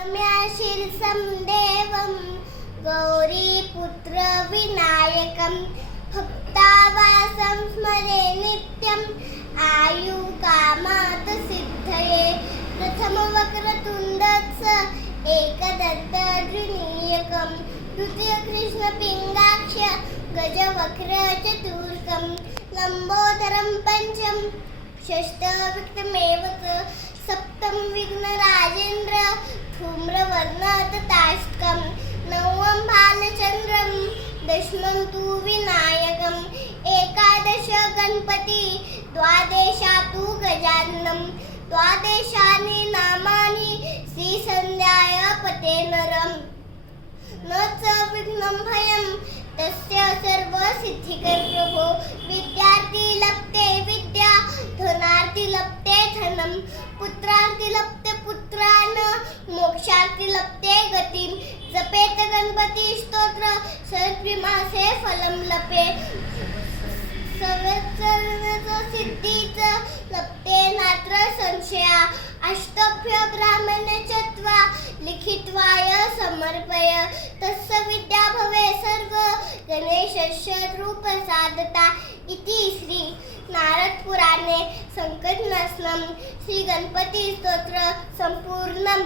रम्याशीर्षं देवं गौरीपुत्र विनायकं भक्तावासं स्मरे नित्यम् आयुकामात् सिद्धये प्रथमवक्रतुण्डस्य एकदन्तद्विनीयकं द्वितीयकृष्णपिङ्गाक्ष गजवक्रचतुर्कं लम्बोदरं पंचम षष्ठविक्रमेव च सप्तम विघ्नराजेन्द्र धूम्रवर्णतटाष्टकं नवम भालचन्द्रं दशमं तु विनायकम् एकादश गणपति द्वादशा तु गजाननं द्वादशानि नामानि श्रीसन्ध्याय पते नरं न च विघ्नं भयं तस्य सर्वसिद्धिकर प्रभो विद्यार्थी लप्ते विद्या धनार्थी लप्ते धनं पुत्रार्थी लप्ते पुत्रान् मोक्षार्थी लप्ते गतिं जपेत गणपती स्तोत्र सर्वमासे फलं लपे सर्वचरणच सिद्धीच लप्ते नात्र संशया अष्टभ्य ब्राह्मण चत्वा लिखित्वाय समर्पय तस्य विद्या भवे सर्व गणेशस्य रूप साधता इति श्री नारद पुराणे संकटनाशनम श्री गणपती स्तोत्र संपूर्णम।